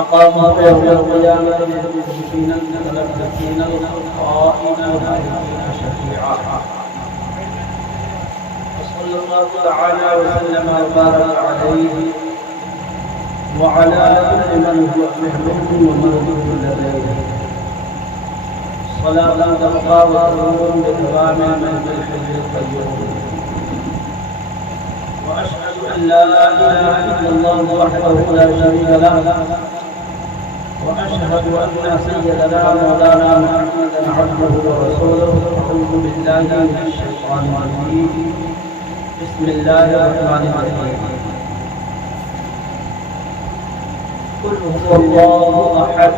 أقامه يوم القيامة للمشركين الملبسين الخائن الهادين شفيعا. وصلى الله تعالى وسلم وبارك عليه وعلى كل من هو محبوب ومرغوب لديه صلاة تبقى وتدوم بدوام من بالحج القيوم. وأشهد أن لا إله إلا الله وحده لا شريك له، وأشهد أن سيدنا مولانا محمدا عبده ورسوله. أعوذ بالله من الشيطان الرجيم. بسم الله الرحمن الرحيم. قل هو الله أحد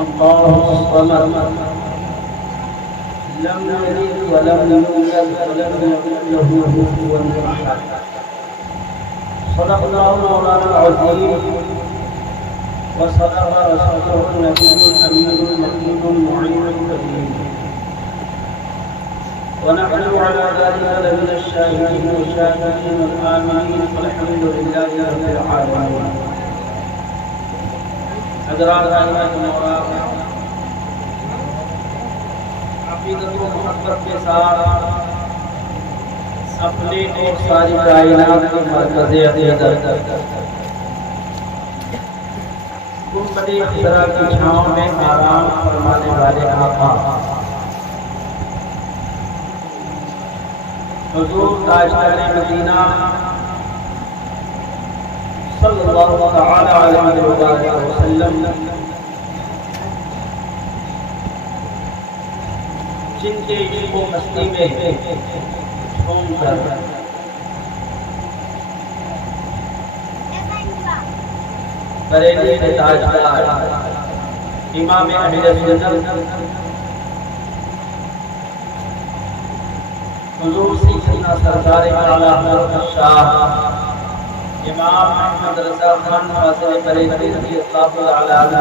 الله الصمد لم يلد ولم يولد ولم يكن له كفوا أحد. صدق الله مولانا العظيم وصدق رسوله النبي الأمين المكين المعين الكريم. ونحن على ذلك لمن الشاهدين والشاكرين والآمنين والحمد لله رب العالمين. حضرات عقیدت و محبت کے ساتھ اپنے اور ساری کائنات کے مرکز عقیدت گنبد خضرا کی چھاؤں میں آرام فرمانے والے آقا حضور تاجدار مدینہ صلی اللہ تعالی علیہ وسلم جن کے عشق و مستی میں جھوم کر بریلی کے تاجدار امام اہل سنت حضور سیدنا سرکار اعلی حضرت شاہ امام احمد رضا خان فاضل بریلوی رضی اللہ تعالی عنہ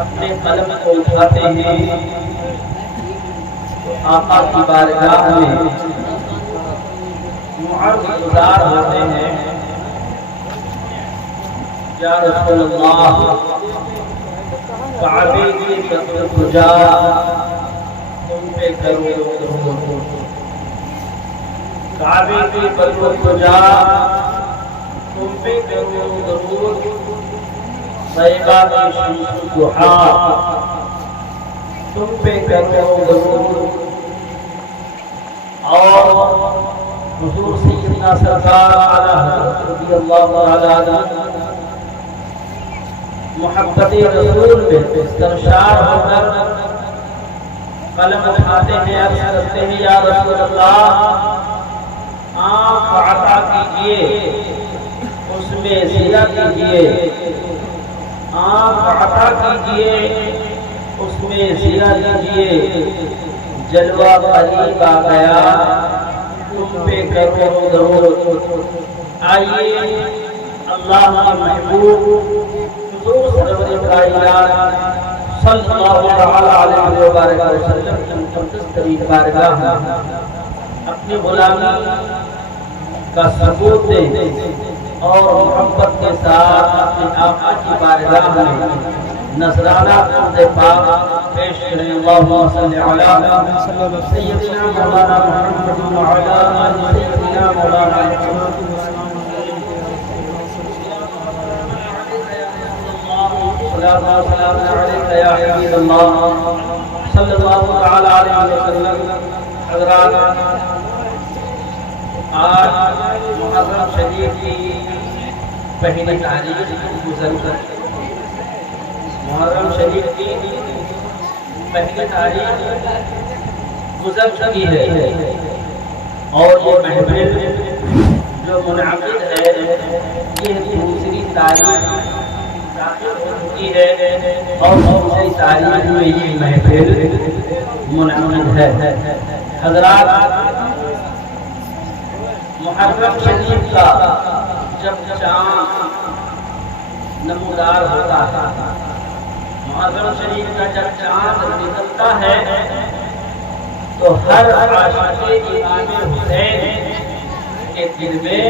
اپنے قلم کو اٹھاتے ہیں تو آقا کی بارگاہ میں معرض گزار ہوتے ہیں. یا رسول اللہ کعبے کی قدر کجا تم پہ کرو درود. کعبے کی قدر کجا تم پہ کرو درود. طیبہ کی شمس الضحا تم پہ کرو درود. اور حضور سیدنا سرکار اعلی حضرت رضی اللہ تعالی عنہ محبت رسول میں سرشار ہو کر قلم اٹھاتے ہیں، عرض کرتے ہیں یا رسول اللہ آنکھ عطا کیجئے اس میں زیرہ کیجئے. آنکھ عطا کیجئے اس میں زیرہ کیجئے. جلوہ قریب آ گیا تم پہ کرو درود. آئیے اللہ کے محبوب حضور سرور کائنات صلی اللہ علیہ وسلم کی مقدس ترین بارگاہ اپنی غلامی کا ثبوت دیں اور محبت کے ساتھ اپنے آقا کی بارگاہ میں نذرانہ درود پاک پیش کریں. اللہم صلی علی سیدنا مولانا محمد وعلی آل سیدنا مولانا محمد. صلاة وسلام علیک یا حبیب اللہ صلی اللہ تعالی علیہ وسلم. حضرات آج محرم شریف کی پہلی تاریخ گزر کر محرم شریف کی پہلی تاریخ گزر چکی ہے اور یہ محفل جو منعقد ہے یہ دوسری تاریخ داخل ہو چکی ہے اور دوسری تاریخ میں یہ محفل منعقد ہے. حضرات محرم شریف کا جب چاند نمودار ہوتا ہے، محرم شریف کا جب چاند نکلتا ہے تو ہر عاشق امام حسین کے دل میں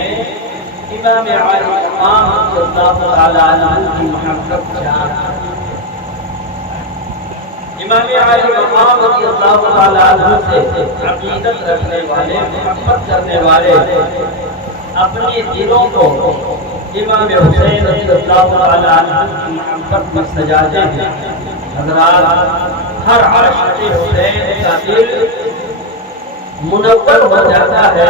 امام عالی مقام رضی اللہ تعالی عنہ کی محبت جان امام عالی مقام رضی اللہ تعالی عنہ سے عقیدت رکھنے والے محبت کرنے والے اپنے دلوں کو امام حسین رضی اللہ تعالی عنہ کی محبت میں سجاتے ہیں۔ حضرات ہر عاشق حسین کا دل منور ہو جاتا ہے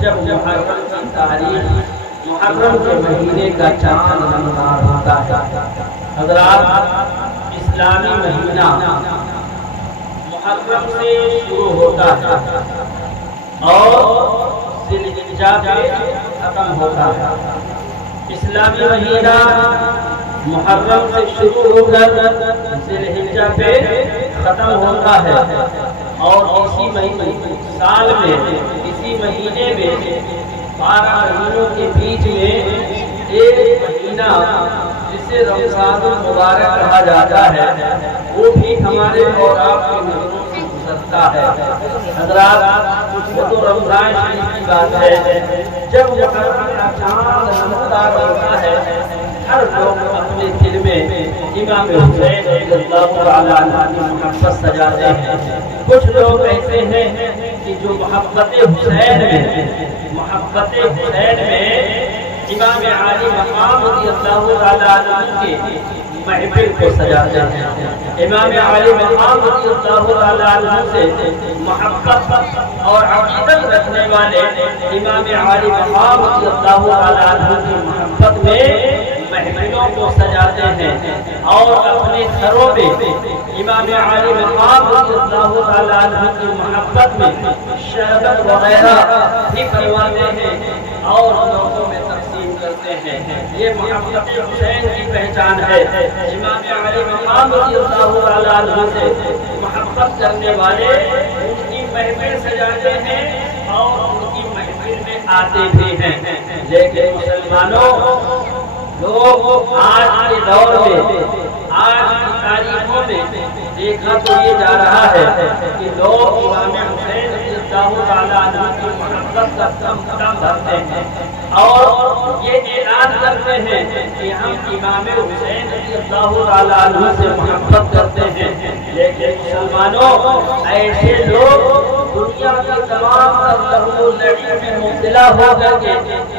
جب محرم کی تاریخ محرم کے مہینے کا چاند نمودار ہوتا ہے۔ حضرات اسلامی مہینہ محرم سے شروع ہوتا ہے اور ذی الحجہ پہ ختم ہوتا ہے۔ اسلامی مہینہ محرم سے شروع ہو کر ذی الحجہ پہ ختم ہوتا ہے اور اسی مہینے سال میں اسی مہینے میں 12 مہینوں کے بیچ میں ایک مہینہ جسے رمضان المبارک کہا جاتا ہے وہ بھی ہمارے اور آپ کی نظروں سے گزرتا ہے۔ حضرات وہ تو رمضان شریف کی بات ہے، جب محرم کا چاند نمودار ہوتا ہے ہر لوگ اپنے دل میں امام حسین رضی اللہ تعالی عنہ کی محبت سجاتے ہیں۔ کچھ لوگ ایسے ہیں کہ جو محبت حسین میں امام عالی مقام رضی اللہ تعالی عنہ کے محفل کو سجاتے ہیں۔ امام عالی مقام رضی اللہ تعالی عنہ سے محبت اور عقیدت رکھنے والے امام عالی مقام رضی اللہ تعالی عنہ کی محبت میں محفلوں کو سجاتے ہیں اور اپنے گھروں میں امام عالی مقام رضی اللہ تعالی عنہ کی محبت میں شربت وغیرہ بھی کرواتے ہیں اور لوگوں میں تقسیم کرتے ہیں۔ یہ محبت حسین کی پہچان ہے۔ امام عالی مقام رضی اللہ تعالی عنہ سے محبت کرنے والے ان کی محفل سجاتے ہیں اور ان کی محفل میں آتے بھی ہیں۔ لیکن مسلمانوں لوگ آج کے دور میں آج کی تاریخوں میں دیکھا تو یہ جا رہا ہے کہ لوگ امام حسین رضی اللہ تعالی عنہ کی محبت کا دم دھرتے ہیں اور یہ اعلان کرتے ہیں کہ ہم امام حسین رضی اللہ تعالی عنہ سے محبت کرتے ہیں۔ لیکن مسلمانوں ایسے لوگ دنیا کے تمام لہو و لعب میں مبتلا ہو کر کے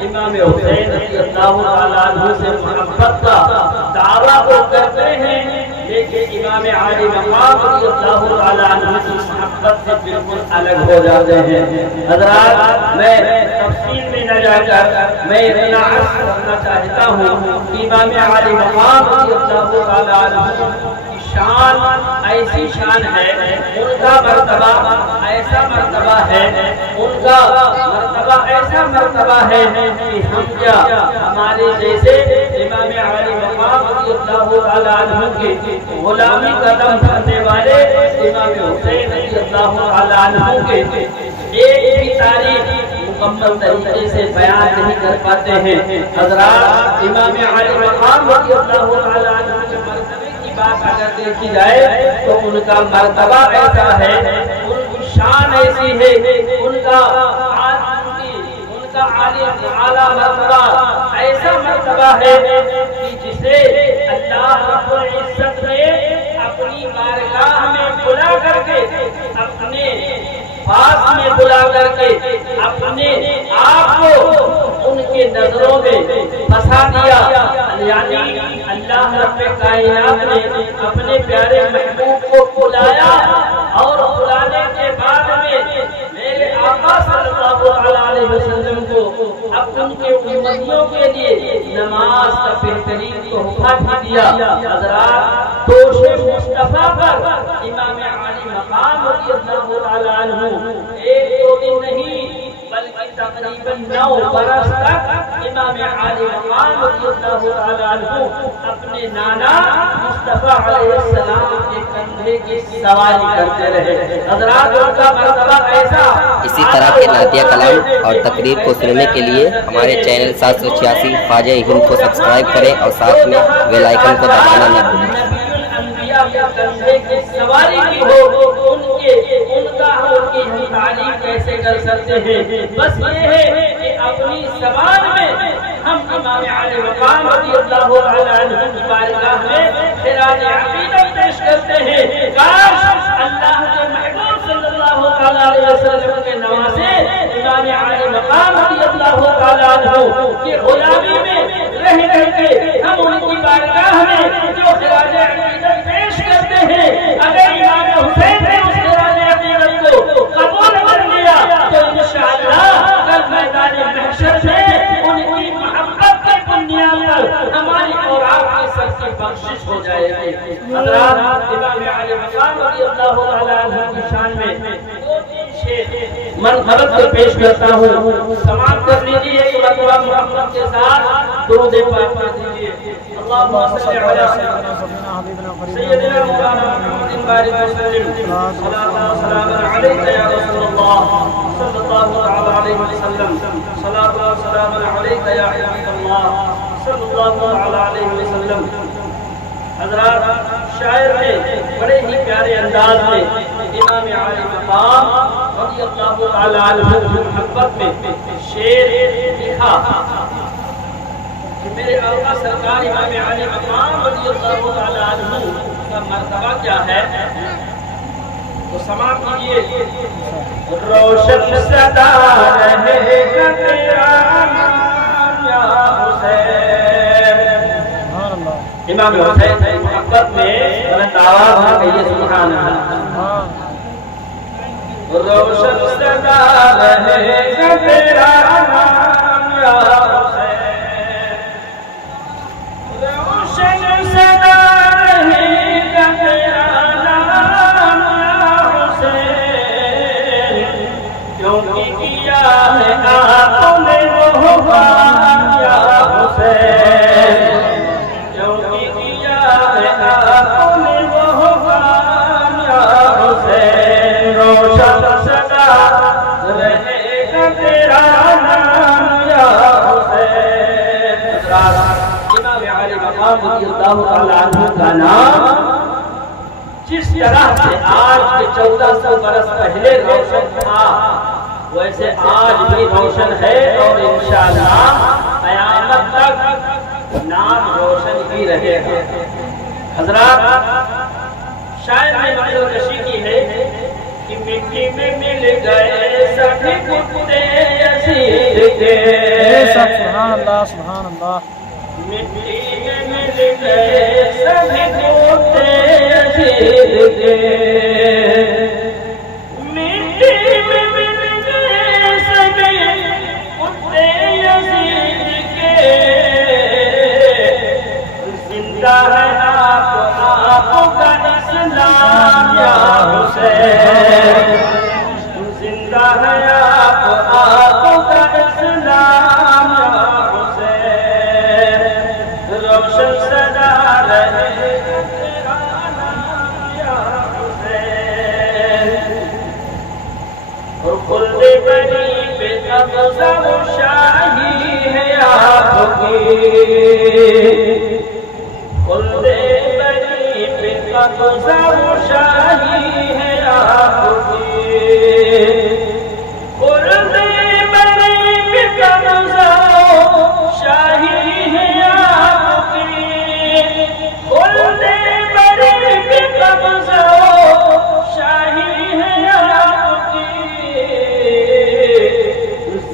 امام حسین رضی اللہ تعالی عنہ سے محبت کا دعویٰ تو کرتے ہیں لیکن امام عالی مقام رضی اللہ تعالی عنہ کی محبت سے بالکل الگ ہو جاتے ہیں۔ حضرات میں تفصیل میں نہ جا کر میں اتنا عرض کرنا چاہتا ہوں کہ امام عالی مقام رضی اللہ تعالی عنہ کی شان ایسی شان ہے، ان کا مرتبہ ایسا مرتبہ ہے، ان کا مرتبہ ایسا مرتبہ ہے کہ ہم کیا ہمارے جیسے امام عالی مقام رضی اللہ تعالی عنہ کے غلامی قدم بھرنے والے امام حسین رضی اللہ تعالی عنہ کے ایک بھی تاریخ مکمل طریقے سے بیان نہیں کر پاتے ہیں۔ حضرات امام عالی مقام رضی اللہ تعالی عنہ کے مرتبے کی بات اگر دیکھی جائے تو ان کا مرتبہ ایسا ہے، ان کی شان ایسی ہے، ان کا اعلیٰ مرتبہ ایسا مرتبہ ہے کہ جسے اللہ رب العزت نے اپنی بارگاہ میں بلا کر کے اپنے پاس میں بلا کر کے اپنے آپ کو ان کے نظروں میں پھنسا دیا، یعنی اللہ رب کائنات نے اپنے پیارے محبوب کو بلایا اور بلانے کے بعد میں میرے آقا صلی اللہ علیہ وسلم کو اب ان کے امتیوں کے لیے نماز کا بہترین تحفہ بھی دیا۔ حضرات دوش مصطفیٰ پر امام عالی مقام رضی اللہ تعالی عنہ ایک دو دن نہیں بلکہ تقریباً 9 برس تک امام عالی مقام رضی اللہ تعالی عنہ اپنے نانا مصطفیٰ علیہ السلام کے کندھے کی سواری کرتے رہے۔ حضرات ان کا مرتبہ ایسا۔ اسی طرح کے نعتیہ کلام اور تقریر کو سننے کے لیے ہمارے چینل 786 خواجہ ہند کو سبسکرائب کریں اور ساتھ میں بیل آئیکن کو دبانا نہ بھولیں۔ کندھے کی سواری کی ہو ان کا ہم تعلیم کیسے کر سکتے ہیں؟ بس یہ ہے کہ اپنی زبان میں ہم امام علی مقام رضی اللہ تعالی عنہ کی بارگاہ میں خراج عقیدت پیش کرتے ہیں. کاش اللہ کے محبوب صلی اللہ تعالی علیہ وسلم کے نواسے امام علی مقام رضی اللہ تعالی عنہ کی غلامی میں رہ کے ہم ان کی بارگاہ میں جو خراج عقیدت پیش کرتے ہیں، اگر امام حسین نے اس خراج عقیدت کو قبول کر لیا تو انشاءاللہ کل میدان محشر میں ان کی محبت کی بنیاد پر ہماری اور آپ کی سب کی بخشش ہو جائے گی. حضرات، امام علی مقام رضی اللہ تعالی عنہ کی شان میں دو تین شعر منفرد کو پیش کرتا ہوں، سماعت کر لیجیے. ایک مرتبہ محمد کے ساتھ درود پاک پڑھ دیجیے. اللهم صل علی سیدنا مولانا محمد بارک وسلم. صلاۃ و سلام علیک یا رسول اللہ صلی اللہ علیہ وسلم. صلاۃ و سلام علیک یا حبیب اللہ صلی اللہ علیہ وسلم. حضرات، شاعر نے بڑے ہی پیارے انداز میں امام علی مقام رضی اللہ تعالی عنہ کی محبت میں شعر لکھا کہ میرے آقا سرکار امام علی مقام رضی اللہ تعالی عنہ کا مرتبہ کیا ہے، تو سماعت کیجیے. روشن صدا رہے گا تیرا نام یا حسین. امام حسین کی محبت میں بلند آواز میں کہیے سبحان اللہ. روشن صدا رہے گا تیرا نام یا حسین. روشن صدا رہے گا تیرا نام یا حسین. کیونکہ کیا ہے آپ نے وہ کام یا حسین. روشن صدا رہے گا تیرا نام یا حسین. امام علی مقام رضی اللہ تعالی عنہ کا نام جس طرح سے آج کے 1400 برس پہلے روشن تھا، ویسے آج بھی روشن ہے اور انشاءاللہ قیامت تک نام روشن ہی رہے گا. حضرات، شاعر نے معنی کشی کی ہے کہ مٹی میں مل گئے سبھی کتے یزید کے. سبحان اللہ سبحان اللہ. مٹی میں مل گئے سبھی کتے یزید کے. مٹی میں مل گئے سبھی کتے یزید کے. زندہ ہے آپ کا اسلام یا حسین. زندہ ہے آپ کا اسلام یا حسین. روشن صدا رہے گا تیرا نام یا حسین. خلد بری پہ قبضہ و شاہی ہے آپ کی. خلد بری پہ قبضہ و شاہی ہے آپ کی. خلد بری پہ قبضہ و شاہی ہے آپ کی. خلد بری پہ قبضہ و شاہی ہے آپ کی.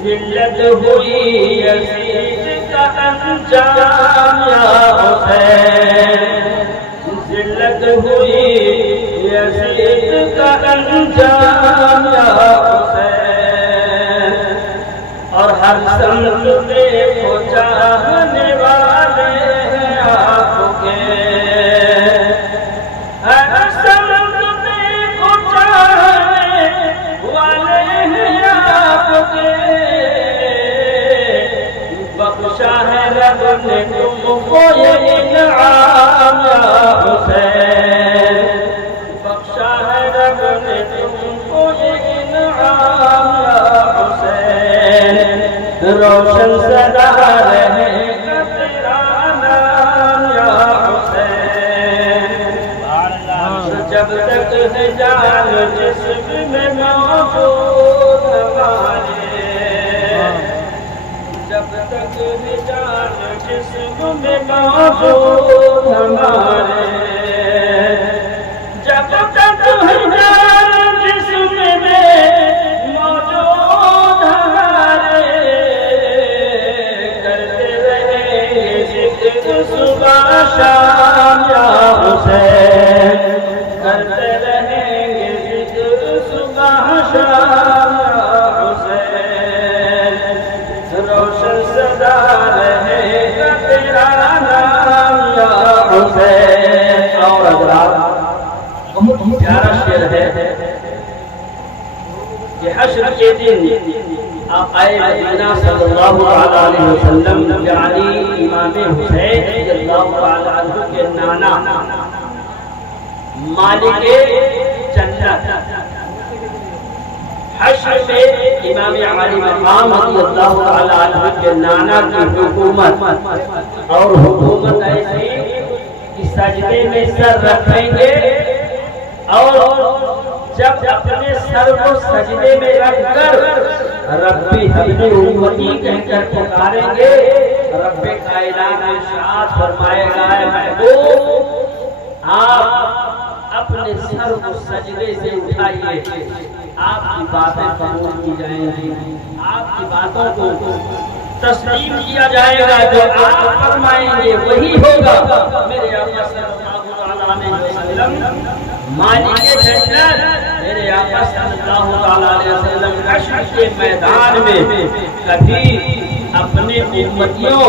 ذلت ہوئی یزید کا انجام یا حسین. ذلت ہوئی یزید کا انجام یا حسین. اور ہر سمت دیکھو چاہنے والے ہیں آپ کے. ہر سمت دیکھو چاہنے والے ہیں آپ کے. بخشا ہے رب نے تم کو یہ انعام یا حسین. بخشا ہے رب نے تم کو یہ انعام یا حسین. روشن صدا رہے گا تیرا نام یا حسین. جب تک ہے جان جسم میں موجود ہمارے. جان جسم میں موجود ہمارے جب تک ہے جان جسم میں موجود ہمارے کرتے رہیں گے ذکر صبح شام یا حسین کرتے رہیں گے ذکر صبح شام یا حسین روشن صدا رہے گا تیرا نام یا حسین. اور حضرات بہت پیارا شعر ہے کہ حشر کے دن آقا مدینہ صلی اللہ علیہ وسلم یعنی امام حسین رضی اللہ عنہ کے نانا مالک جنت حشر میں امام عالی مقام رضی اللہ عنہ کے نانا کی حکومت اور حکومت ایسی کہ سجدے میں سر رکھیں گے اور جب اپنے سر کو سجدے میں رکھ کر ربی حبلی امتی کہہ کر پکاریں گے رب کائنات ارشاد فرمائے گا اے محبوب آپ اپنے سر کو سجدے سے اٹھائیے آپ کی باتیں قبول کی جائیں گی آپ کی باتوں کو تسلیم کیا جائے گا جو آپ فرمائیں گے وہی ہوگا. میرے آقا صلی اللہ علیہ وسلم مالک جنت میرے آقا صلی اللہ علیہ وسلم حشر کے میدان میں کبھی اپنے امتیوں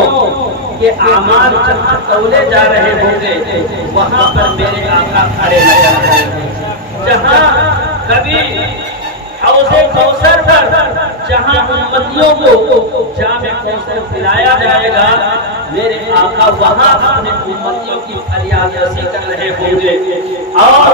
کے اعمال جہاں تولے جا رہے ہوں گے وہاں پر میرے آقا کھڑے نظر آئیں گے. جہاں کبھی حوض کوثر پر جہاں امتیوں کو جام کوثر پلایا جائے گا میرے آقا وہاں اپنے امتیوں کی فریاد رسی کر رہے ہوں گے. اور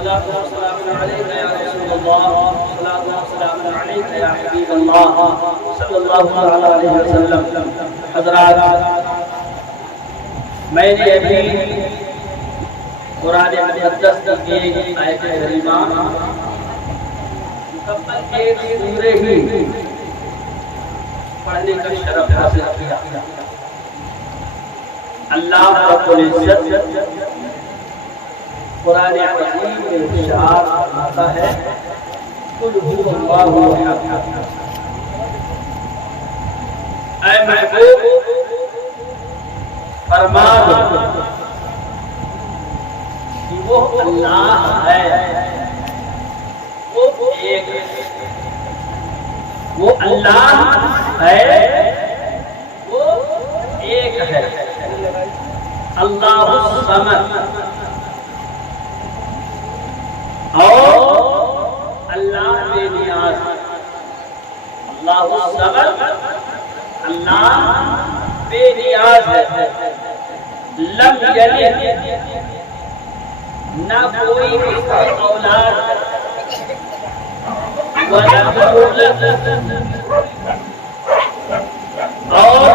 صلاة والسلام عليك يا رسول الله صلاة والسلام عليك يا حبيب الله صلى الله عليه وسلم. حضرات میں نے ابھی قرآن مقدس کی ایک آیت کریمہ مکمل ایک سورہ ہی پڑھنے کا شرف حاصل کیا. اللہ رب العزت قرآن عظیم میں ارشاد فرماتا ہے قل هو اللہ احد. اے محبوب فرما دو کہ وہ اللہ ہے وہ ایک ہے وہ اللہ ہے وہ ایک ہے اللہ الصمد اور اللہ بے نیاز اللہ الصمد اللہ بے نیاز ہے لم یلد نہ کوئی اس کی اولاد ولم یولد اور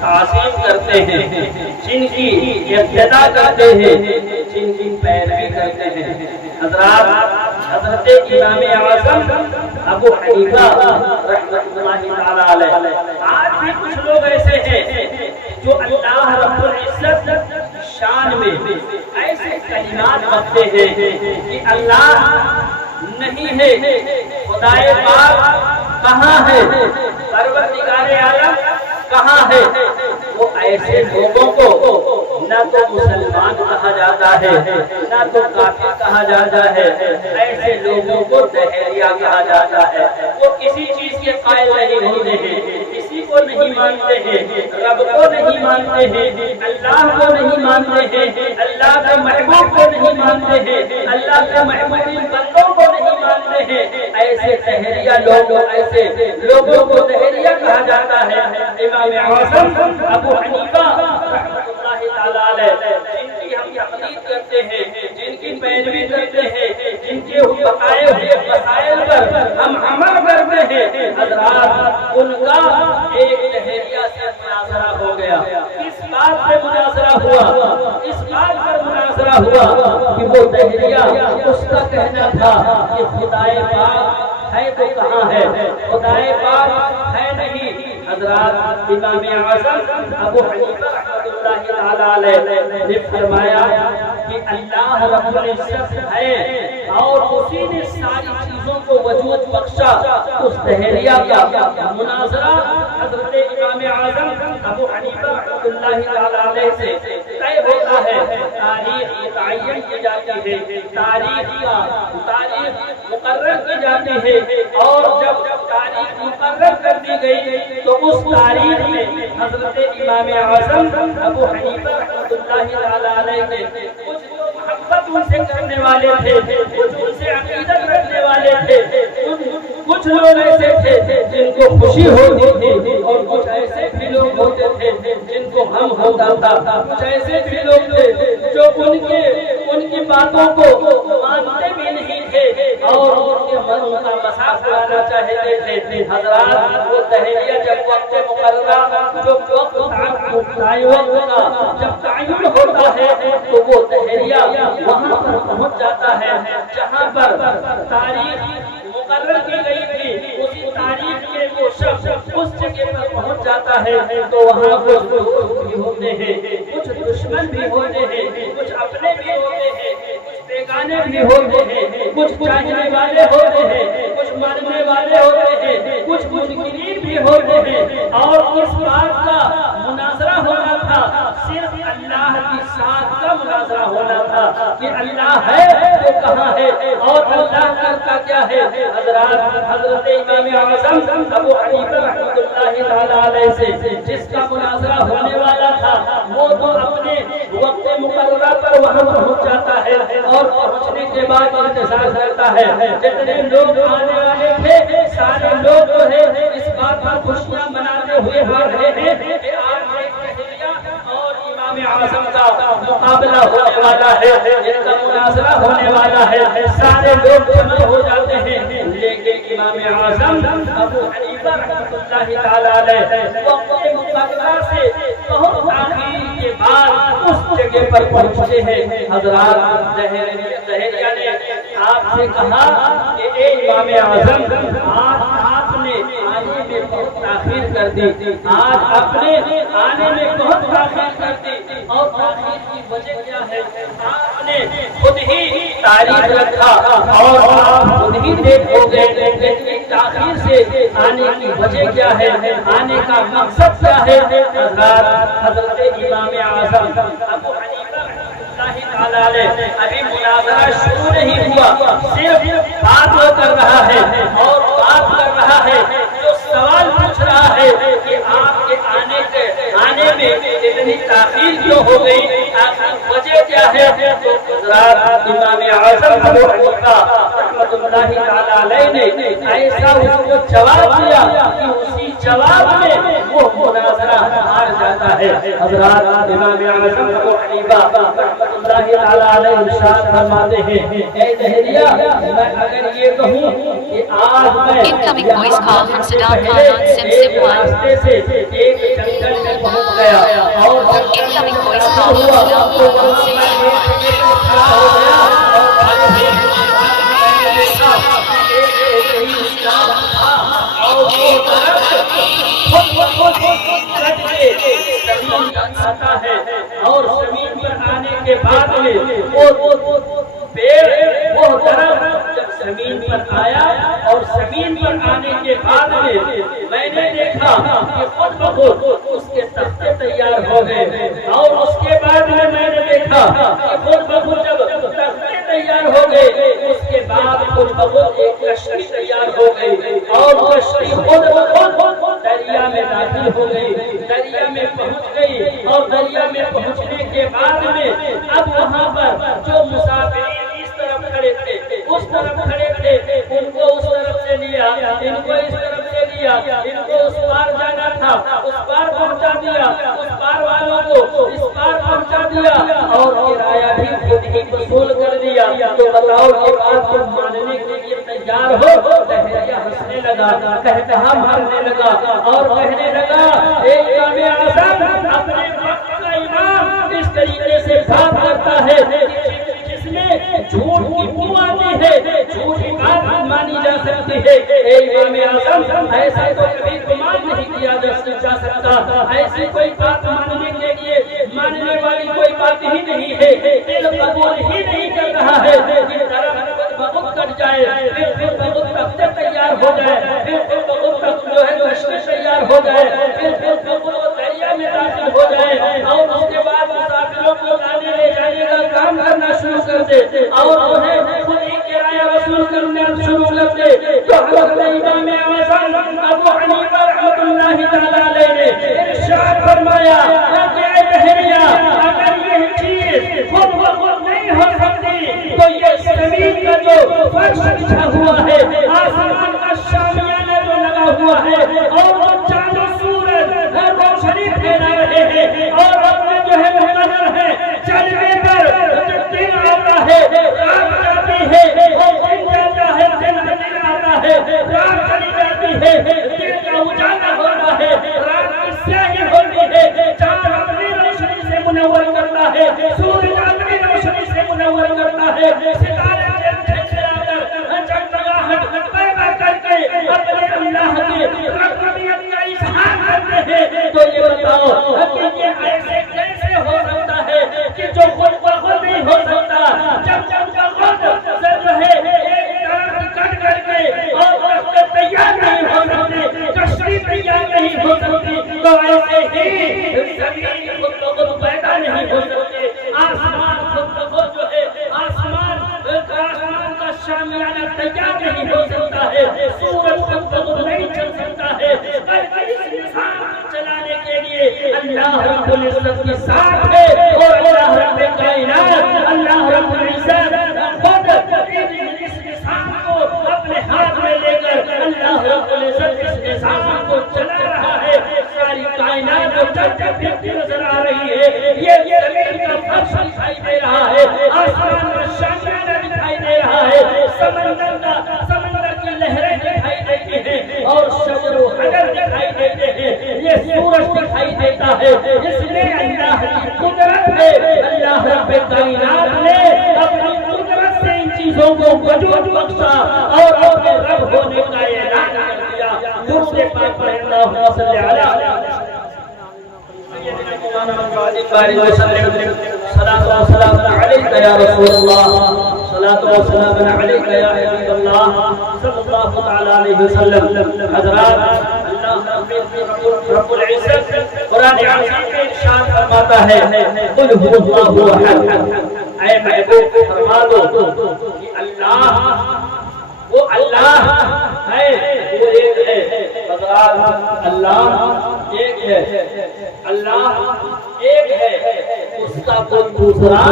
تعظیم کرتے ہیں، جن کی اقتدا کرتے ہیں، جن کی پیروی کرتے ہیں۔ حضرات، حضرت امام اعظم ابو حنیفہ رحمۃ اللہ تعالی علیہ، آج بھی کچھ لوگ ایسے ہیں جو اللہ رب العزت شان میں ایسے کلمات رکھتے ہیں کہ اللہ نہیں ہے، خدائے پاک کہاں ہے، پروردگار عالم کہاں ہے۔ وہ ایسے لوگوں کو نہ تو مسلمان کہا جاتا ہے، نہ تو کافر کہا جاتا ہے، ایسے لوگوں کو دہریہ کہا جاتا ہے۔ وہ کسی چیز کے قائل نہیں ہوتے ہیں، کسی کو نہیں مانتے ہیں، رب کو نہیں مانتے ہیں، اللہ کو نہیں مانتے ہیں، اللہ کے محبوب کو نہیں مانتے ہیں، اللہ کے محبوبین بندوں کو نہیں مانتے ہیں۔ ایسے دہریہ لوگوں، ایسے لوگوں کو دہریہ کہا جاتا ہے۔ امام اعظم ابو حنیفہ رحمۃ اللہ تعالی علیہ، جن کی ہم تقلید کرتے ہیں، جن کی پیروی کرتے ہیں، جن کے بتائے ہوئے مسائل پر ہم عمل کرتے ہیں، حضرات ان کا ایک دہریہ سے مناظرہ ہو گیا۔ اس بات پہ مناظرہ ہوا، اس بات پر مناظرہ ہوا کہ وہ دہریہ اس کا کہنا تھا کہ خدائے پاک ہے تو کہاں ہے، خدائے پاک ہے نہیں۔ حضرات، امام اعظم ابو حنیفہ رحمۃ اللہ تعالی علیہ نے فرمایا کہ اللہ رب العزت ہے اور اسی نے ساری چیزوں کو وجود بخشا۔ اس دہریہ کا مناظرہ حضرت امام اعظم ابو حنیفہ رحمۃ اللہ تعالی علیہ سے طے ہوتا ہے۔ تاریخ متعین کی جاتی ہے، تاریخ مقرر کی جاتی ہے، اور جب تاریخ مقرر کر دی گئی تو اس تاریخ میں حضرت امام اعظم ابو حنیفہ رحمۃ اللہ تعالی علیہ نے کچھ محبت ان سے کرنے والے تھے، کچھ ان سے عقیدت رکھنے والے تھے، کچھ لوگ ایسے تھے جن کو خوشی ہوتی تھی، اور کچھ ایسے بھی لوگ ہوتے تھے جن کو غم ہوتا تھا، کچھ ایسے بھی لوگ تھے جو ان کی باتوں کو مانتے بھی نہیں تھے اور ان کا مذاق اڑانا چاہتے تھے۔ حضرات، وہ دہریہ جب وقت مقررہ، جب وقت کا جب تعین ہوتا ہے تو وہ دہریہ وہاں پر پہنچ جاتا ہے جہاں پر تاریخ مقرر کی گئی تھی۔ اسی تاریخ کے وہ شخص اس جگہ پر پہنچ جاتا ہے تو وہاں کچھ دوست بھی ہوتے ہیں، کچھ دشمن بھی ہوتے ہیں، کچھ اپنے بھی ہوتے ہیں، کچھ بیگانے بھی ہوتے ہیں، کچھ چاہنے والے ہوتے ہیں، کچھ ماننے والے ہوتے ہیں، کچھ منکرین بھی ہوتے ہیں۔ اور اس بات کا مناظرہ ہونا تھا، صرف اللہ کی ذات کا مناظرہ ہونا تھا کہ اللہ ہے تو کہاں ہے اور اللہ کرتا کیا ہے۔ حضرات، حضرت امام اعظم ابو حنیفہ رحمۃ اللہ تعالی علیہ سے جس کا مناظرہ ہونے والا تھا، وہ تو اپنے وقت مقررہ پر وہاں پہنچ جاتا ہے اور پہنچنے کے بعد انتظار کرتا ہے۔ جتنے لوگ آنے والے تھے سارے لوگ جو ہے اس بات پر خوشیاں مناتے ہوئے آ رہے ہیں کہ آج ایک دہریہ اور امام اعظم کا مقابلہ ہونے والا ہے، ان کا مناظرہ ہونے والا ہے۔ سارے لوگ جمع ہو جاتے ہیں، لیکن امام اعظم ابو حنیفہ رحمۃ اللہ تعالی علیہ وقت مقررہ سے بہت تاخیر کے بعد اس جگہ پر پہنچتے ہیں۔ حضرات، دہریہ نے آپ سے کہا کہ اے امام اعظم، آپ نے آنے میں بہت تاخیر کر دی، آج اپنے آنے میں بہت تاخیر کر دی، اور تاخیر کی وجہ کیا ہے؟ آپ نے خود ہی تاریخ رکھا اور آپ خود ہی دیکھ ہو گئے، لیکن تاخیر سے آنے کی وجہ کیا ہے؟ آنے کا مقصد کیا ہے؟ حضرت امام اعظم ابو حنیفہ اللہ تعالی علیہ ابھی مناظرہ شروع نہیں ہوا، صرف بات وہ کر رہا ہے اور بات کر رہا ہے، جو سوال پوچھ رہا ہے کہ آپ کے آنے میں اتنی تاخیر کیوں ہو گئی، آخر وجہ کیا ہے؟ تو حضرات، امام اعظم ابو حنیفہ رحمۃ اللہ تعالی علیہ نے ایسا اس کو جواب دیا کہ اسی جواب میں وہ مناظرہ ہار ہار جاتا ہے۔ حضرات امام اعظم ابو حنیفہ رحمۃ اللہ تعالی علیہ ارشاد فرماتے ہیں، اے دہریہ میں اگر یہ کہوں کہ آج میں Incoming voice call from Saddam Khan on SIM SIM 1. راستے سے ایک جنگل میں پہنچ گیا اور Incoming voice call from Saddam Khan on SIM SIM 1. اور زمین پر آنے کے بعد میں وہ پیڑ وہ درخت جب زمین پر آیا اور زمین پر آنے کے بعد میں نے دیکھا کہ خود بخود اس کے تختے تیار ہو گئے اور اس کے بعد میں نے دیکھا کہ خود بخود جب تختے تیار ہو گئے اس کے بعد خود بخود ایک کشتی تیار ہو گئی اور کشتی خود بخود دریا میں داخل ہو گئی، دریا میں پہنچ گئی اور دریا میں پہنچنے کے بعد میں اب وہاں پر جو مسافرین اس طرف کھڑے تھے اس طرف کھڑے تھے، ان کو اس طرف سے لیا، ان کو اس طرف سے لیا، ان کو اس پار جانا تھا اس پار پہنچا دیا، اس پار والوں کو اس پار پہنچا دیا اور کرایہ بھی خود ہی وصول کر دیا۔ تو بتاؤ کہ بات کو ماننے کے لیے تیار ہو؟ دہریہ ہنسنے لگا، قہقہا مارنے لگا اور کہنے لگا، اے امام اعظم اپنے وقت کا امام اس طریقے سے بات کرتا ہے جس میں جھوٹ کی بو آتی ہے، جھوٹ کی بات مانی جا سکتی ہے۔ اے امام اعظم ایسا تو کبھی گمان نہیں کیا جا سکتا، ایسی کوئی بات ماننے کے لیے ماننے والی کوئی بات ہی نہیں ہے، دل قبول ہی نہیں کر رہا ہے کہ طرف بہت کٹ جائے، پھر بہت تختے تیار ہو جائے، پھر بہت تخت جو ہے کشتی تیار ہو جائے، پھر بہت دریا میں داخل ہو جائے اور اس کے بعد مسافروں کو لانے لے جانے کا کام کرنا شروع کر دے اور انہیں خود ہی کرایہ وصول کرنا شروع کر دے۔ تو حضرت امام اعظم ابو حنیفہ رحمۃ اللہ تعالی علیہ نے ارشاد فرمایا کہ اے دہریہ اگر یہ چیز خود بخود نہیں ہو سکتی تو یہ زمین کا جو فرش بچھا ہوا ہے، آسمان کا شامیانہ جو لگا ہوا ہے اور وہ چاند و سورج روشنی پھیلا رہے ہیں اور اپنے جو ہے مقرر ہے چلنے پر دن آتا ہے رات جاتی ہے اور دن جاتا ہے دن آتا ہے رات چلی جاتی ہے، دن کا اجالا ہوتا ہے، رات کی سیاہی ہوتی ہے، چاند اپنی روشنی سے منور کرتا ہے، سورج اپنی روشنی سے منور کرتا ہے، ستارے پیدا کر کے اپنے اللہ کی رحمت کا اظہار کرتے ہیں۔ تو یہ بتاؤ کہ یہ ایسے کیسے ہو سکتا ہے کہ جو خود بخود نہیں ہو سکتا، جب خود سے جو ہے ایک درخت کٹ کر کے اور درخت تیار نہیں ہو سکتے، کشتی تیار نہیں ہو سکتی، تو ایسے ہی زمین خود بخود پیدا نہیں ہو سکتے، آسمان خود بخود جو ہے آسمان کا شامیانہ تیار نہیں ہو سکتا ہے، سورج خود بخود نہیں چل سکتا ہے، بلکہ اس انسان کو چلانے کے لیے اللہ رب العزت کے ساتھ ہے اور اللہ رب کائنات اللہ رب العزت خود اس انسان کو اپنے ہاتھ میں لے کر اللہ رب العزت اس انسان کو چلا رہا ہے۔ ساری کائنات کو چلتے پھرتی نظر آ رہی ہے، یہ زمین کا فرش دکھائی دے رہا ہے، آسمان کا شامیانہ دکھائی دے رہا ہے، سمندر کی لہریں دکھائی دیتی ہیں اور شجر و حجر دکھائی دیتے ہیں، یہ سورج دکھائی دیتا ہے۔ اس لیے اللہ کی قدرت ہے، اللہ رب کائنات نے اپنی قدرت سے ان چیزوں کو وجود بخشا اور اپنے رب ہونے کا اعلان کر دیا۔ درود پاک پڑھیں اللہم صلی علی صلاۃ و سلام علیک یا رسول اللہ، صلاۃ و سلام علیک یا حبیب اللہ صلی اللہ تعالی علیہ وسلم۔ حضرات اللہ رب العزت قرآن عظیم میں ارشاد فرماتا ہے قل هو اللہ احد، اے محبوب فرما دو کہ اللہ وہ اللہ ہے، وہ ایک ہے۔ حضرات اللہ ایک ہے، اللہ ایک ہے، اس کا کوئی دوسرا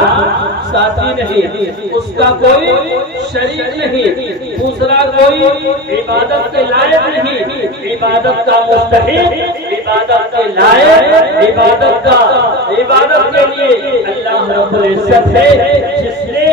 ساتھی نہیں، اس کا کوئی شریک نہیں، دوسرا کوئی عبادت کے لائق نہیں، عبادت کا مستحق عبادت کے لائق عبادت کے لیے اللہ رب العزت ہے جس نے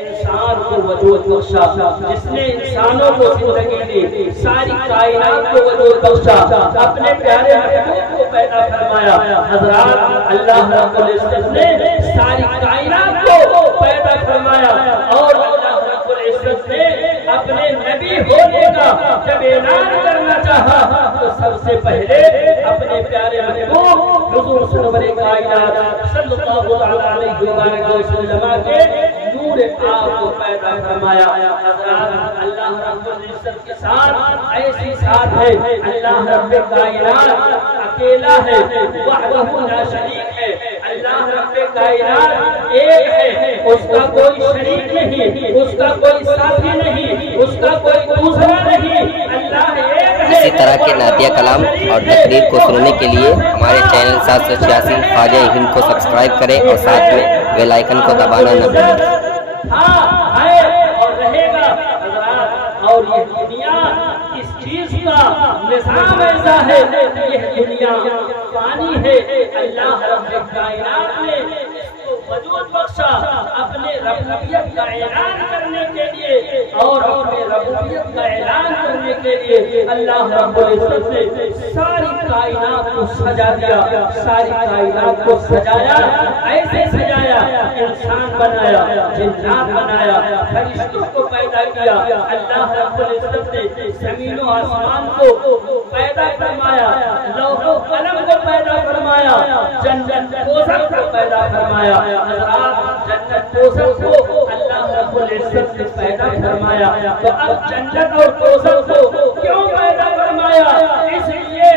انسان کو وجود بخشا، جس نے انسانوں کو زندگی دی، ساری کائنات کو وجود بخشا، اپنے پیارے محبوب کو پیدا فرمایا۔ حضرات اللہ رب العزت نے ساری کائنات کو پیدا فرمایا اور اللہ رب العزت نے اپنے نبی ہونے کا جب اعلان کرنا چاہا تو سب سے پہلے اپنے پیارے محبوب حضور سرور کائنات صلی اللہ علیہ وسلم کے نور پاک کو پیدا فرمایا۔ حضرات اللہ رب العزت کے ساتھ ایسی ساتھ ہے، اللہ رب کائنات اکیلا ہے، وحدہ لا شریک ہے، اللہ رب کائنات ایک ہے، اس کا کوئی شریک نہیں، اس کا کوئی ساتھی نہیں، اس کا کوئی دوسرا نہیں، اللہ ایک ہے۔ اسی طرح کے نعتیہ کلام اور تقریر کو سننے کے لیے ہمارے چینل 786 خواجہ ہند کو سبسکرائب کریں اور ساتھ میں بیل آئیکن کو دبانا نہ بھولیں۔ ہاں ہے اور رہے گا حضرات، اور یہ دنیا اس چیز کا نظام ایسا ہے کہ یہ دنیا پانی ہے، اللہ رب کائنات نے اس کو وجود بخشا اپنے ربوبیت کا اعلان کرنے کے لیے، اور اپنے ربوبیت کا اعلان کرنے کے لیے اللہ رب العزت نے ساری کائنات کو سجا دیا، ساری کائنات کو سجایا، ایسے سجایا، انسان بنایا، جنات بنایا، فرشتوں کو پیدا کیا، اللہ رب العزت نے زمین و آسمان کو پیدا فرمایا، لوح و قلم کو پیدا فرمایا، جنت کوثر کو پیدا فرمایا۔ حضرات جنت کوثر کو اللہ رب العزت نے پیدا فرمایا، تو اب جنت اور کوثر کو کیوں پیدا فرمایا؟ اس لیے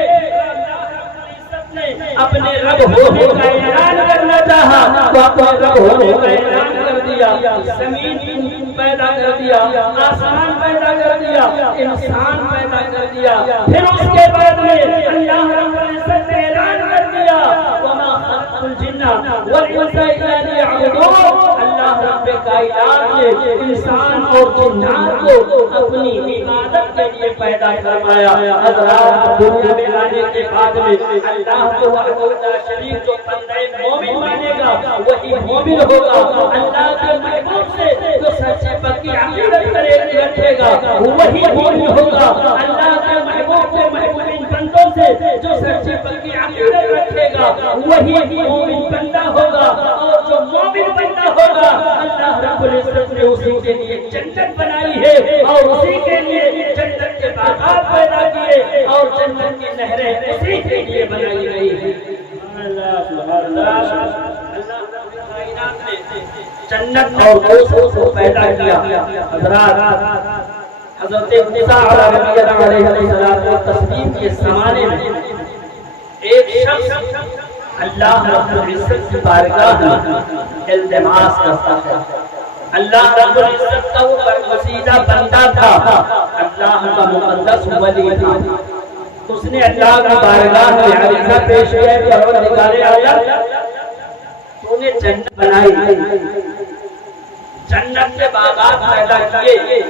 اپنے رب ہونے کا اعلان کرنا چاہا تو اپنے رب ہونے کا اعلان کر دیا، زمین پیدا کر دیا، آسمان پیدا کر دیا، انسان پیدا کر دیا، پھر اس کے بعد میں اللہ رب العزت نے اعلان کر دیا وما خلقت الجن والانس الا ليعبدون۔ اللہ رب کائنات نے انسان اور جنات کو اپنی عبادت کے لیے پیدا فرمایا۔ حضرات دنیا میں آنے کے بعد میں اللہ کو وحدہ لا شریک جو بندہ مومن مانے گا وہی مومن ہوگا، اللہ کے محبوب سے جو سچے پکی عقیدت رکھے گا وہی مومن ہوگا، اللہ کے محبوب کے محبوبین بندوں سے جو سچے پکی عقیدت رکھے گا وہی مومن بندہ ہوگا، اور جو مومن بندہ ہوگا اللہ رب العزت نے اسی کے لیے جنت بنائی ہے، اور اسی کے لیے جنت کے باغات پیدا کیے، اور جنت کی نہریں اسی کے لیے بنائی گئی ہے۔ جنت اور دوستوں کو پیدا کیا۔ حضرات حضرت موسیٰ علیہ السلام کی تصویر کے زمانے میں ایک شخص اللہ رب العزت کی بارگاہ میں التماس کرتا ہے، اللہ رب العزت کا وہ برگزیدہ بندہ تھا، اللہ کا مقدس ولی تھا، اس نے اللہ کی بارگاہ میں عریضہ پیش کیا کہ پروردگار عالم تو نے جنت بنائی، جنت کے باغات پیدا کیے،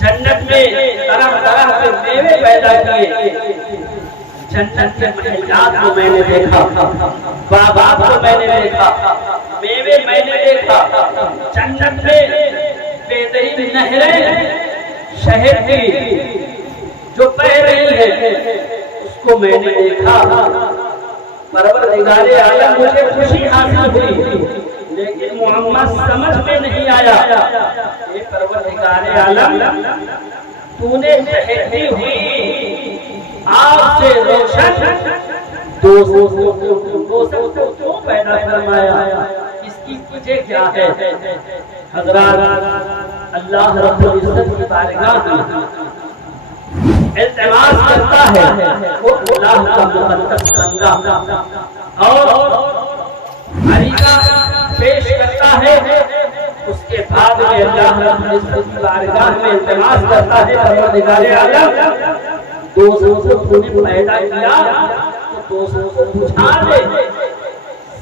جنت میں طرح طرح کے میوے پیدا کیے، جنت کے محلات کو میں نے دیکھا، باغات کو میں نے دیکھا، میوے میں نے دیکھا، جنت میں بہترین نہریں شہد کی جو بہ رہی ہے اس کو میں نے دیکھا۔ پروردگار عالم مجھے خوشی حاصل ہوئی، لیکن معاملہ سمجھ میں نہیں آیا، اے پروردگار عالم تو نے بہتی ہوئی آگ سے روشن دوستوں کو کیوں پیدا فرمایا؟ اس کی وجہ کیا ہے؟ حضرات اللہ رب العزت کی بارگاہ میں التماس کرتا ہے وہ اللہ کا مقدس بندہ، اور عریضہ پیش کرتا ہے، اس کے بعد میں اللہ رب العزت کی بارگاہ میں التماس کرتا ہے پروردگار عالم دوستوں کو نے پیدا کیا تو دوستوں کو بجھا دے،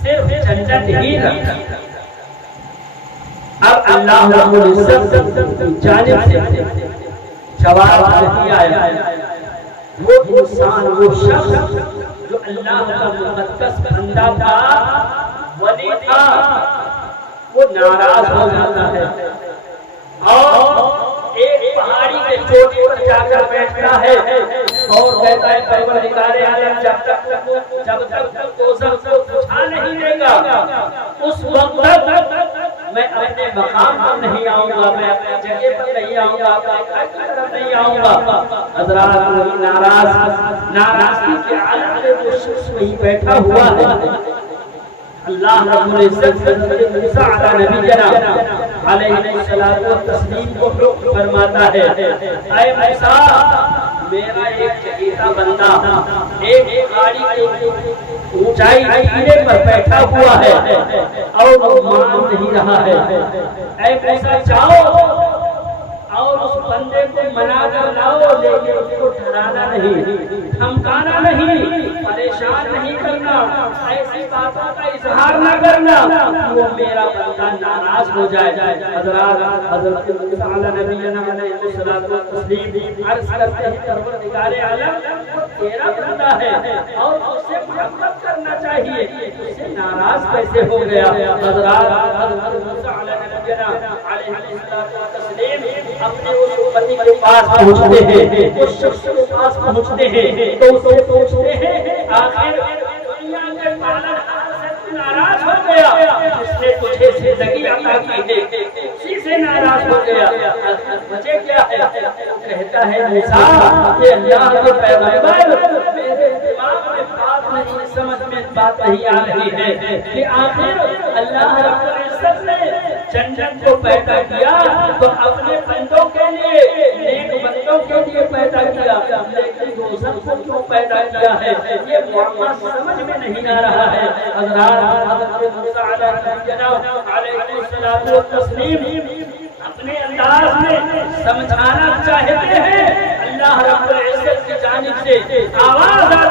صرف جنت ہی رکھ۔ اب اللہ رب العزت کی جانب سے جواب نہیں آیا، وہ انسان وہ شخص جو اللہ کا مقدس بندہ تھا ولی تھا وہ ناراض ہو جاتا ہے اور ایک پہاڑی کے چوٹی پر جا کر بیٹھتا ہے اور کہتا ہے پروردگار عالم جب تک دوزخ کو بجھا نہیں دے گا اس وقت تک میں اپنے مقام پر نہیں آؤں گا، میں اپنی جگہ پر نہیں آؤں گا، اپنے گھر کی طرف نہیں آؤں گا۔ حضرات وہی ناراضگی کے عالم میں وہ شخص وہی بیٹھا ہوا ہے۔ اللہ رب العزت حضرت موسیٰ علیہ نبینا علیہ الصلوۃ والتسلیم کو حکم فرماتا ہے، اے موسیٰ میرا ایک چہیتا بندہ ایک پہاڑی کی اونچائی ٹیلے پر بیٹھا ہوا ہے اور وہ مان نہیں رہا ہے، اے موسیٰ جاؤ اور اس بندے کو منا کر لاؤ، لیکن اس کو ڈرانا نہیں، دھمکانا نہیں، پریشان نہیں کرنا، ایسی باتوں کا اظہار نہ کرنا کہ وہ میرا بندہ ناراض ہو جائے۔ حضرت موسیٰ علیہ نبینا علیہ الصلوۃ والتسلیم عرض کرتے ہیں پروردگار عالم وہ تیرا بندہ ہے اور اس سے محبت کرنا چاہیے، اس سے ناراض کیسے ہو گیا؟ حضرت موسیٰ علیہ نبینا علیہ الصلوۃ والتسلیم اپنے اس امتی کے پاس پہنچتے ہیں، اس شخص کے پاس پہنچتے ہیں تو اس سے پوچھتے ہیں آخر دنیا کے پالنہار سے تو ناراض ہو گیا، جس نے تجھے زندگی عطا کی ہے اسی سے ناراض ہو گیا، وجہ کیا ہے؟ کہتا ہے موسیٰ کہ اللہ کے پیغمبر میرے دماغ میں بات نہیں، سمجھ میں بات نہیں آ رہی ہے کہ آخر اللہ رب العزت نے جنت کو پیدا کیا تو اپنے بندوں کے لیے، نیک بندوں کے لیے پیدا کیا، لیکن دوزخ کو کیوں پیدا کیا ہے؟ یہ معاملہ سمجھ میں نہیں آ رہا ہے۔ حضرت موسیٰ علیہ الصلوۃ والتسلیم اپنے انداز میں سمجھانا چاہتے ہیں، اللہ رب العزت کی جانب سے آواز آتی